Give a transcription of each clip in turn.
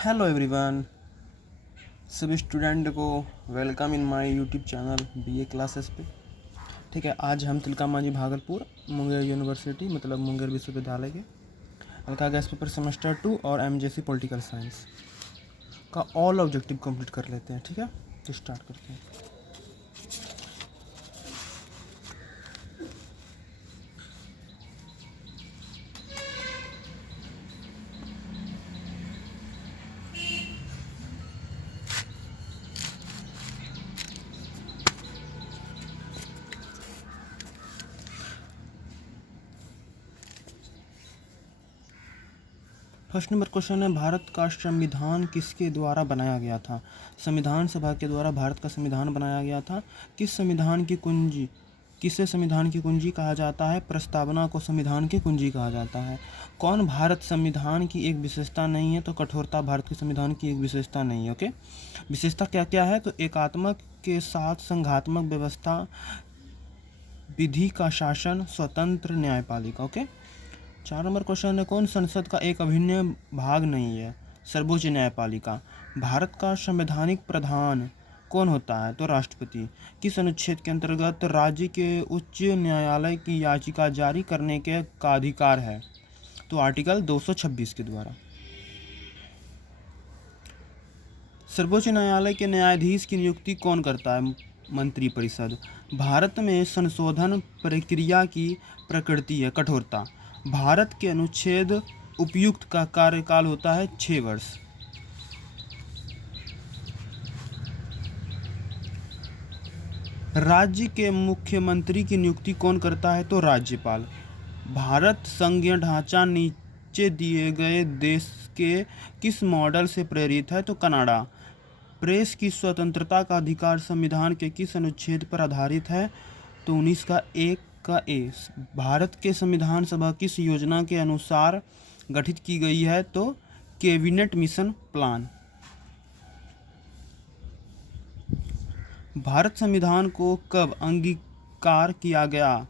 Hello everyone, सभी student को welcome in my YouTube channel BA classes पे। ठीक है, आज हम तिलका मांझी भागलपुर मुंगेर यूनिवर्सिटी मतलब मुंगेर विश्वविद्यालय के हल्का गैस पेपर सेमेस्टर 2 और एमजेसी पॉलिटिकल साइंस का ऑल ऑब्जेक्टिव कंप्लीट कर लेते हैं। ठीक है, तो स्टार्ट करते हैं। फर्स्ट नंबर क्वेश्चन है, भारत का संविधान किसके द्वारा बनाया गया था? संविधान सभा के द्वारा भारत का संविधान बनाया गया था। किसे संविधान की कुंजी कहा जाता है? प्रस्तावना को संविधान की कुंजी कहा जाता है। कौन भारत संविधान की एक विशेषता नहीं है? तो कठोरता भारत के संविधान की एक विशेषता नहीं है। ओके, विशेषता क्या क्या है? तो एकात्मक के साथ संघात्मक व्यवस्था, विधि का शासन, स्वतंत्र न्यायपालिका। ओके, 4 नंबर क्वेश्चन है, कौन संसद का एक अभिन्न भाग नहीं है? सर्वोच्च न्यायपालिका। भारत का संवैधानिक प्रधान कौन होता है? तो राष्ट्रपति। किस अनुच्छेद के अंतर्गत राज्य के उच्च न्यायालय की याचिका जारी करने का अधिकार है? तो आर्टिकल 226 के द्वारा। सर्वोच्च न्यायालय के न्यायाधीश की नियुक्ति कौन करता है? मंत्रिपरिषद। भारत में संशोधन प्रक्रिया की प्रकृति है कठोरता। भारत के अनुच्छेद उपयुक्त का कार्यकाल होता है 6 वर्ष। राज्य के मुख्यमंत्री की नियुक्ति कौन करता है? तो राज्यपाल। भारत संघीय ढांचा नीचे दिए गए देश के किस मॉडल से प्रेरित है? तो कनाडा। प्रेस की स्वतंत्रता का अधिकार संविधान के किस अनुच्छेद पर आधारित है? तो 19 का 1 का ए। भारत के संविधान सभा किस योजना के अनुसार गठित की गई है? तो कैबिनेट मिशन प्लान। भारत संविधान को कब अंगीकार किया गया?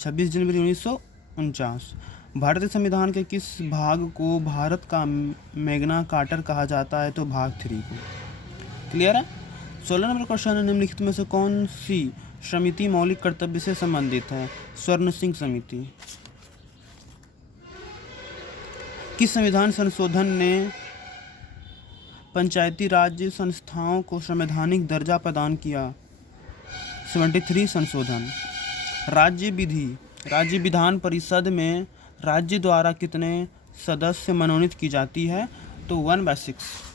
26 जनवरी 1949। भारतीय संविधान के किस भाग को भारत का मैग्ना कार्टा कहा जाता है? तो भाग 3 को। क्लियर है? 16 नंबर क्वेश्चन है, निम्नलिखित में से कौन सी समिति मौलिक कर्तव्य से संबंधित है? स्वर्ण सिंह समिति। किस संविधान संशोधन ने पंचायती राज संस्थाओं को संवैधानिक दर्जा प्रदान किया? 73 संशोधन। राज्य विधान परिषद में राज्य द्वारा कितने सदस्य मनोनीत की जाती है? तो 1/6।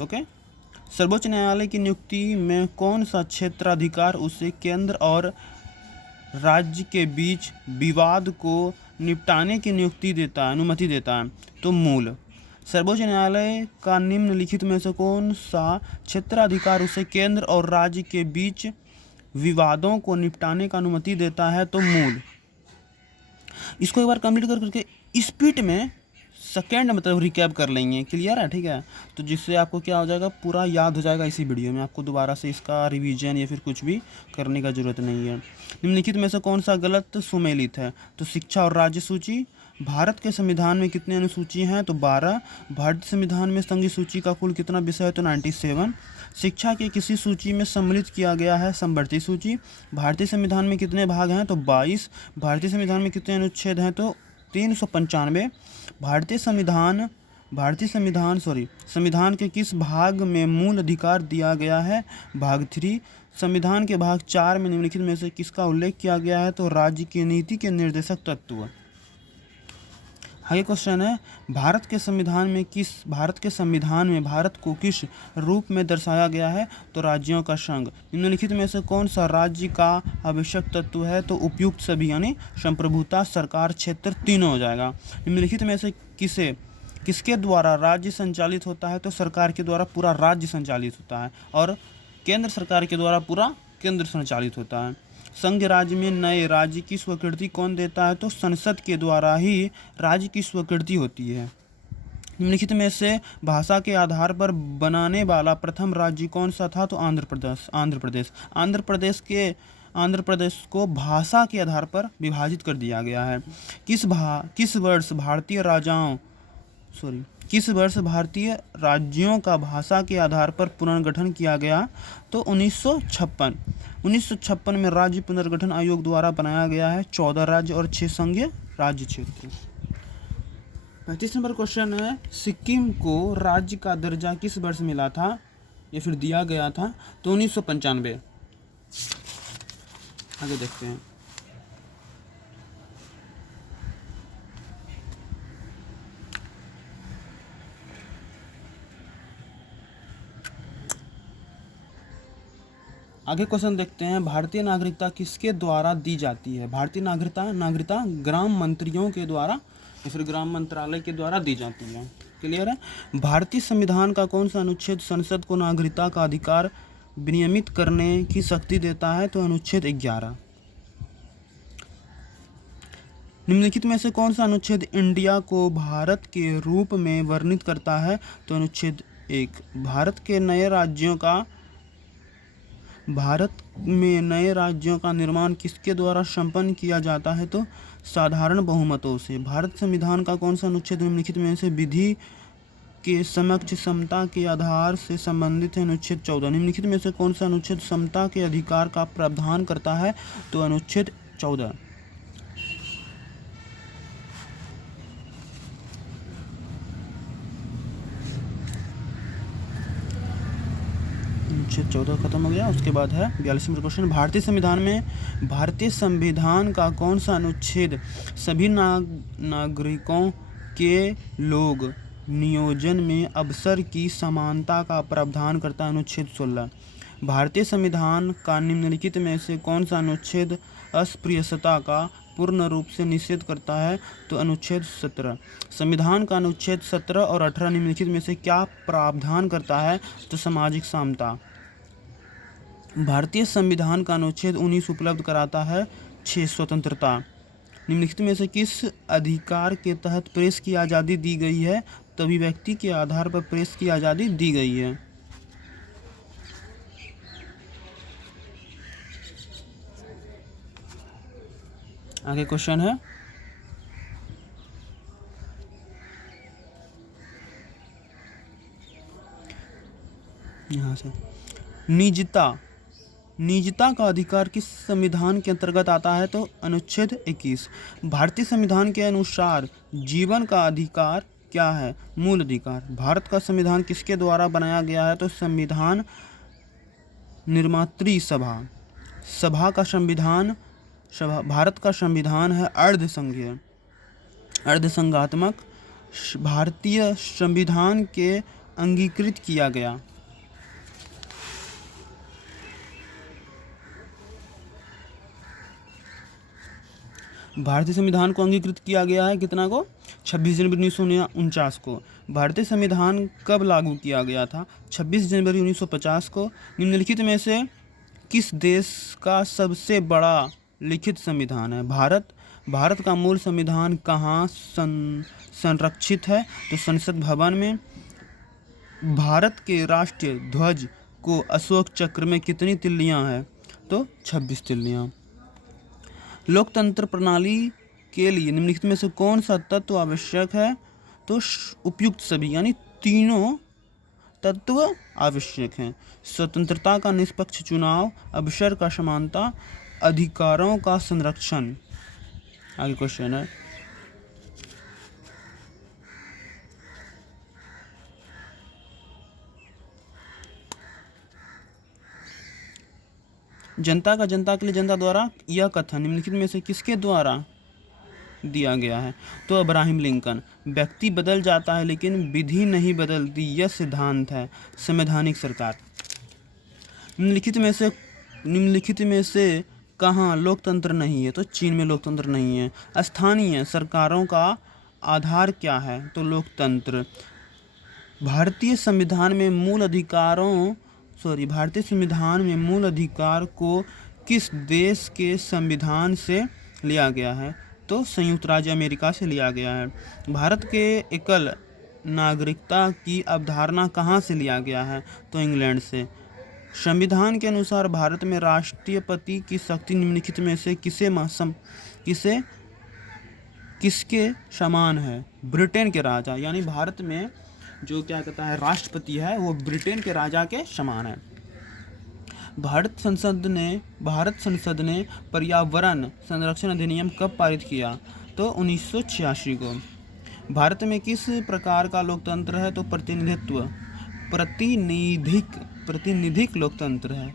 ओके। सर्वोच्च न्यायालय की नियुक्ति में कौन सा क्षेत्राधिकार उसे केंद्र और राज्य के बीच विवाद को निपटाने की अनुमति देता है? तो मूल। सर्वोच्च न्यायालय का निम्नलिखित में से कौन सा क्षेत्राधिकार उसे केंद्र और राज्य के बीच विवादों को निपटाने का अनुमति देता है? तो मूल। इसको एक बार कंप्लीट करके स्पीड में सेकेंड मतलब रिकैप कर लेंगे। क्लियर है? ठीक है, तो जिससे आपको क्या हो जाएगा, पूरा याद हो जाएगा इसी वीडियो में। आपको दोबारा से इसका रिवीजन या फिर कुछ भी करने का जरूरत नहीं है। निम्नलिखित में से कौन सा गलत सुमेलित है? तो शिक्षा और राज्य सूची। भारत के संविधान में कितने अनुसूची हैं? तो 12। भारतीय संविधान में संघीय सूची का कुल कितना विषय है? तो 97। शिक्षा के किसी सूची में सम्मिलित किया गया है? समवर्ती सूची। भारतीय संविधान में कितने भाग हैं? तो 22। भारतीय संविधान में कितने अनुच्छेद हैं? तो 395। संविधान के किस भाग में मूल अधिकार दिया गया है? भाग 3। संविधान के भाग 4 में निम्नलिखित में से किसका उल्लेख किया गया है? तो राज्य की नीति के निर्देशक तत्व। आगे क्वेश्चन है, भारत के संविधान में भारत को किस रूप में दर्शाया गया है? तो राज्यों का संघ। निम्नलिखित में से कौन सा राज्य का आवश्यक तत्व है? तो उपयुक्त सभी, यानी संप्रभुता, सरकार, क्षेत्र, तीनों हो जाएगा। निम्नलिखित में से किसके द्वारा राज्य संचालित होता है? तो सरकार के द्वारा पूरा राज्य संचालित होता है और केंद्र सरकार के द्वारा पूरा केंद्र संचालित होता है। संघ राज्य में नए राज्य की स्वीकृति कौन देता है? तो संसद के द्वारा ही राज्य की स्वीकृति होती है। निम्नलिखित में से भाषा के आधार पर बनाने वाला प्रथम राज्य कौन सा था? तो आंध्र प्रदेश। आंध्र प्रदेश को भाषा के आधार पर विभाजित कर दिया गया है। किस वर्ष भारतीय राज्यों का भाषा के आधार पर पुनर्गठन किया गया? तो 1956 में राज्य पुनर्गठन आयोग द्वारा बनाया गया है। 14 राज्य और 6 संघीय राज्य क्षेत्र। 35 नंबर क्वेश्चन है, सिक्किम को राज्य का दर्जा किस वर्ष मिला था या फिर दिया गया था? तो 1995। आगे देखते हैं। आगे क्वेश्चन देखते हैं, भारतीय नागरिकता किसके द्वारा दी जाती है? भारतीय नागरिकता ग्राम मंत्रियों के द्वारा या फिर ग्राम मंत्रालय के द्वारा दी जाती है। क्लियर है? भारतीय संविधान का कौन सा अनुच्छेद संसद को नागरिकता का अधिकार विनियमित करने की शक्ति देता है? तो अनुच्छेद 11। निम्नलिखित में से कौन सा अनुच्छेद इंडिया को भारत के रूप में वर्णित करता है? तो अनुच्छेद 1। भारत में नए राज्यों का निर्माण किसके द्वारा संपन्न किया जाता है? तो साधारण बहुमतों से। भारत संविधान का कौन सा अनुच्छेद निम्नलिखित में से विधि के समक्ष समता के आधार से संबंधित है? अनुच्छेद 14। निम्नलिखित में से कौन सा अनुच्छेद समता के अधिकार का प्रावधान करता है? तो अनुच्छेद 14। अनुच्छेद 14 खत्म हो गया। उसके बाद है 42 नंबर क्वेश्चन, भारतीय संविधान का कौन सा अनुच्छेद सभी नागरिकों के लोग नियोजन में अवसर की समानता का प्रावधान करता है? अनुच्छेद 16। भारतीय संविधान का निम्नलिखित में से कौन सा अनुच्छेद अस्पृश्यता का पूर्ण रूप से निषेध करता है? तो अनुच्छेद 17। संविधान का अनुच्छेद 17 और 18 निम्नलिखित में से क्या प्रावधान करता है? तो सामाजिक समता। भारतीय संविधान का अनुच्छेद 19 उपलब्ध कराता है 6 स्वतंत्रता। निम्नलिखित में से किस अधिकार के तहत प्रेस की आज़ादी दी गई है? तो अभिव्यक्ति के आधार पर प्रेस की आज़ादी दी गई है। आगे क्वेश्चन है, यहाँ से निजता का अधिकार किस संविधान के अंतर्गत आता है? तो अनुच्छेद 21। भारतीय संविधान के अनुसार जीवन का अधिकार क्या है? मूल अधिकार। भारत का संविधान किसके द्वारा बनाया गया है? तो संविधान निर्मात्री सभा का संविधान। भारत का संविधान है अर्धसंघात्मक। भारतीय संविधान के अंगीकृत किया गया। भारतीय संविधान को अंगीकृत किया गया है कितना को? 26 जनवरी 1949 को। भारतीय संविधान कब लागू किया गया था? 26 जनवरी 1950 को। निम्नलिखित में से किस देश का सबसे बड़ा लिखित संविधान है? भारत का मूल संविधान कहाँ संरक्षित है? तो संसद भवन में। भारत के राष्ट्रीय ध्वज को अशोक चक्र में कितनी तिल्लियाँ हैं? तो 26 तिल्लियाँ। लोकतंत्र प्रणाली के लिए निम्नलिखित में से कौन सा तत्व आवश्यक है? तो उपयुक्त सभी, यानी तीनों तत्व आवश्यक हैं। स्वतंत्रता का निष्पक्ष चुनाव, अवसर का समानता, अधिकारों का संरक्षण। आगे क्वेश्चन है, जनता के लिए जनता द्वारा यह कथन निम्नलिखित में से किसके द्वारा दिया गया है? तो अब्राहम लिंकन। व्यक्ति बदल जाता है लेकिन विधि नहीं बदलती, यह सिद्धांत है संवैधानिक सरकार। निम्नलिखित में से कहाँ लोकतंत्र नहीं है? तो चीन में लोकतंत्र नहीं है। स्थानीय सरकारों का आधार क्या है? तो लोकतंत्र। भारतीय संविधान में मूल अधिकार को किस देश के संविधान से लिया गया है? तो संयुक्त राज्य अमेरिका से लिया गया है। भारत के एकल नागरिकता की अवधारणा कहाँ से लिया गया है? तो इंग्लैंड से। संविधान के अनुसार भारत में राष्ट्रपति की शक्ति निम्नलिखित में से किसे किसके समान है? ब्रिटेन के राजा, यानी भारत में जो क्या कहता है राष्ट्रपति है वो ब्रिटेन के राजा के समान है। भारत संसद ने पर्यावरण संरक्षण अधिनियम कब पारित किया? तो 1986 को। भारत में किस प्रकार का लोकतंत्र है? तो प्रतिनिधिक लोकतंत्र है।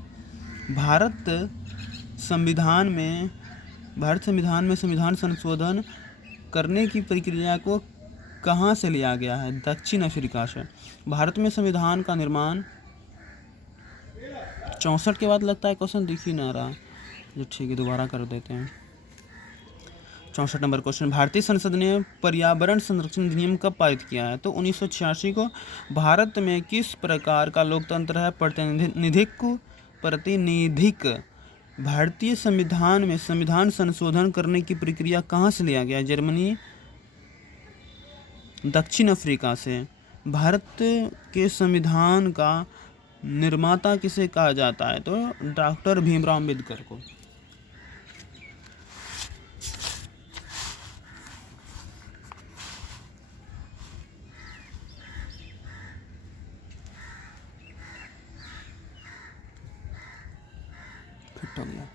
भारत संविधान में संविधान संशोधन करने की प्रक्रिया को कहाँ से लिया गया है? दक्षिण अफ्रीका से। भारत में संविधान का निर्माण 64 के बाद लगता है क्वेश्चन दिख ही ना रहा, जो ठीक है दोबारा कर देते हैं। 64 नंबर क्वेश्चन, भारतीय संसद ने पर्यावरण संरक्षण अधिनियम कब पारित किया है? तो 1986 को। भारत में किस प्रकार का लोकतंत्र है? प्रतिनिधिक। भारतीय संविधान में संविधान संशोधन करने की प्रक्रिया कहाँ से लिया गया? जर्मनी, दक्षिण अफ्रीका से। भारत के संविधान का निर्माता किसे कहा जाता है? तो डॉक्टर भीमराव अम्बेडकर को। फिट हो गया।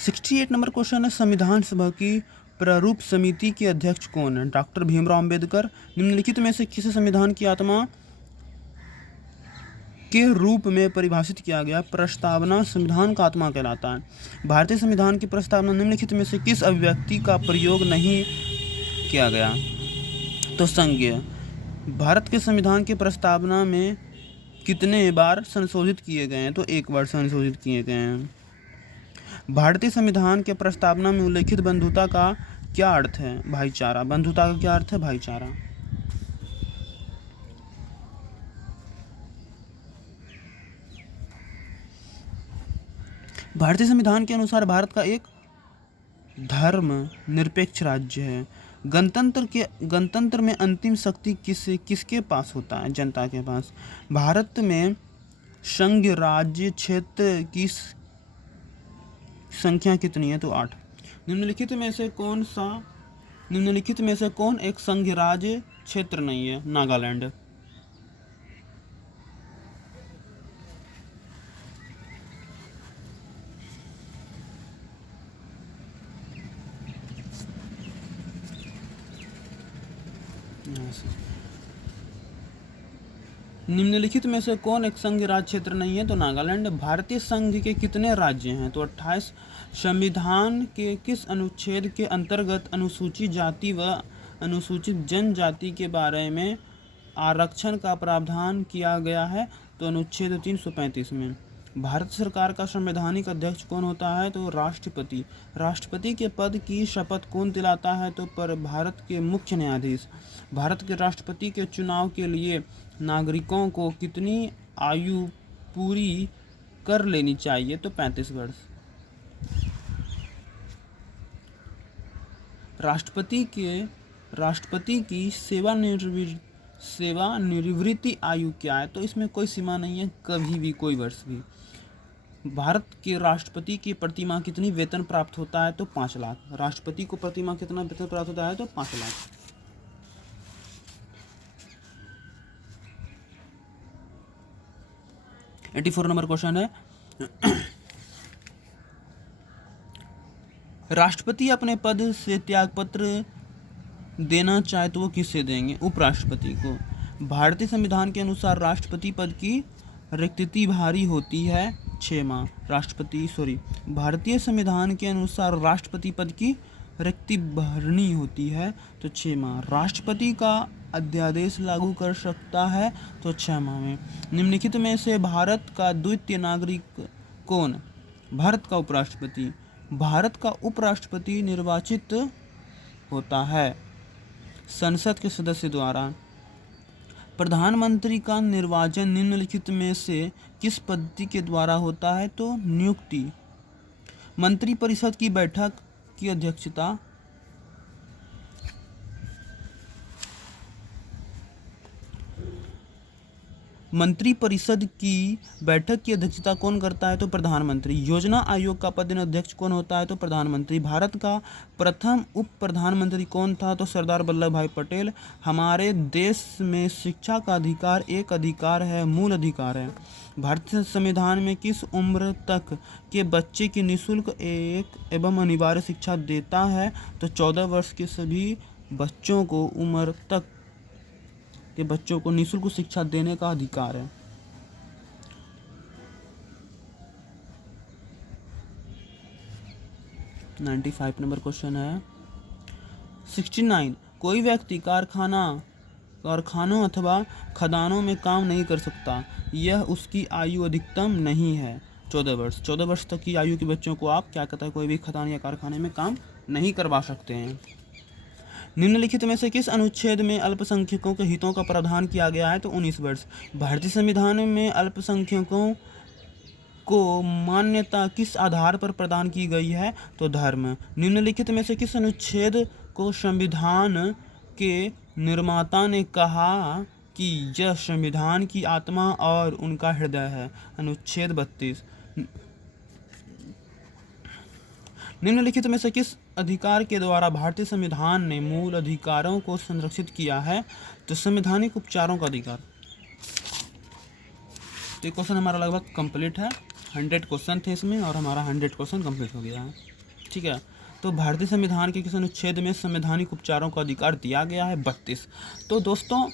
68 नंबर क्वेश्चन है, संविधान सभा की प्रारूप समिति के अध्यक्ष कौन है? डॉक्टर भीमराव अम्बेडकर। निम्नलिखित में से किसे संविधान की आत्मा के रूप में परिभाषित किया गया? प्रस्तावना संविधान का आत्मा कहलाता है। भारतीय संविधान की प्रस्तावना निम्नलिखित में से किस अभिव्यक्ति का प्रयोग नहीं किया गया? तो संज्ञेय। भारत के संविधान की प्रस्तावना में कितने बार संशोधित किए गए हैं? तो एक बार संशोधित किए गए हैं। भारतीय संविधान के प्रस्तावना में उल्लेखित बंधुता का क्या अर्थ है? भाईचारा। बंधुता का क्या अर्थ है? भाईचारा। भारतीय संविधान के अनुसार भारत का एक धर्म निरपेक्ष राज्य है। गणतंत्र में अंतिम शक्ति किसके पास होता है? जनता के पास। भारत में संघ राज्य क्षेत्र की संख्या कितनी है? तो 8। निम्नलिखित में से कौन एक संघ राज्य क्षेत्र नहीं है? नागालैंड। निम्नलिखित में से कौन एक संघ राज्य क्षेत्र नहीं है? तो नागालैंड। भारतीय संघ के कितने राज्य हैं? तो 28। संविधान के किस अनुच्छेद के अंतर्गत अनुसूचित जाति व अनुसूचित जनजाति के बारे में आरक्षण का प्रावधान किया गया है? तो अनुच्छेद 335 में। भारत सरकार का संवैधानिक अध्यक्ष कौन होता है? तो राष्ट्रपति। राष्ट्रपति के पद की शपथ कौन दिलाता है? तो पर भारत के मुख्य न्यायाधीश। भारत के राष्ट्रपति के चुनाव के लिए नागरिकों को कितनी आयु पूरी कर लेनी चाहिए? तो 35 वर्ष। राष्ट्रपति की सेवानिवृत्ति आयु क्या है? तो इसमें कोई सीमा नहीं है, कभी भी, कोई वर्ष भी। भारत के राष्ट्रपति की प्रतिमा कितनी वेतन प्राप्त होता है? तो 5 लाख। राष्ट्रपति को प्रतिमा कितना वेतन प्राप्त होता है? तो 5 लाख। एटी 84 नंबर क्वेश्चन है, राष्ट्रपति अपने पद से त्यागपत्र देना चाहे तो वो किससे देंगे? उपराष्ट्रपति को। भारतीय संविधान के अनुसार राष्ट्रपति पद की रिक्ति भारी होती है 6 माह। भारतीय संविधान के अनुसार राष्ट्रपति पद की रिक्ति भरनी होती है तो 6 माह। राष्ट्रपति का अध्यादेश लागू कर सकता है तो 6 माह में। निम्नलिखित में से भारत का द्वितीय नागरिक कौन? भारत का उपराष्ट्रपति। भारत का उपराष्ट्रपति निर्वाचित होता है संसद के सदस्य द्वारा। प्रधानमंत्री का निर्वाचन निम्नलिखित में से किस पद्धति के द्वारा होता है? तो नियुक्ति। मंत्रिपरिषद की बैठक की अध्यक्षता मंत्रिपरिषद की बैठक की अध्यक्षता कौन करता है? तो प्रधानमंत्री। योजना आयोग का पदेन अध्यक्ष कौन होता है? तो प्रधानमंत्री। भारत का प्रथम उप प्रधानमंत्री कौन था? तो सरदार वल्लभ भाई पटेल। हमारे देश में शिक्षा का अधिकार एक अधिकार है, मूल अधिकार है। भारतीय संविधान में किस उम्र तक के बच्चे की निःशुल्क एक एवं अनिवार्य शिक्षा देता है? तो 14 वर्ष के सभी बच्चों को उम्र तक के बच्चों को निःशुल्क शिक्षा देने का अधिकार है। नाइन्टी 95 नंबर क्वेश्चन है। 69 कोई व्यक्ति कारखानों अथवा खदानों में काम नहीं कर सकता, यह उसकी आयु अधिकतम नहीं है 14 वर्ष। 14 वर्ष तक की आयु के बच्चों को आप क्या कहता है, कोई भी खदान या कारखाने में काम नहीं करवा सकते हैं। निम्नलिखित में से किस अनुच्छेद में अल्पसंख्यकों के हितों का प्रावधान किया गया है? तो 19 वर्ष। भारतीय संविधान में अल्पसंख्यकों को मान्यता किस आधार पर प्रदान की गई है? तो धर्म। निम्नलिखित में से किस अनुच्छेद को संविधान के निर्माता ने कहा कि यह संविधान की आत्मा और उनका हृदय है? अनुच्छेद 32। निम्नलिखित में से किस अधिकार के द्वारा भारतीय संविधान ने मूल अधिकारों को संरक्षित किया है? तो संवैधानिक उपचारों का अधिकार। तो ये क्वेश्चन हमारा लगभग कंप्लीट है। 100 क्वेश्चन थे इसमें और हमारा 100 क्वेश्चन कंप्लीट हो गया है। ठीक है, तो भारतीय संविधान के किस अनुच्छेद में संवैधानिक उपचारों का अधिकार दिया गया है? 32। तो दोस्तों,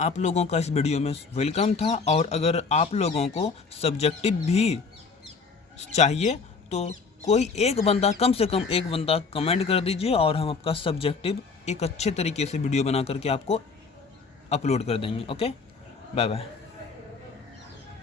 आप लोगों का इस वीडियो में वेलकम था, और अगर आप लोगों को सब्जेक्टिव भी चाहिए तो कोई एक बंदा, कम से कम एक बंदा कमेंट कर दीजिए और हम आपका सब्जेक्टिव एक अच्छे तरीके से वीडियो बना करके आपको अपलोड कर देंगे। Okay, bye bye.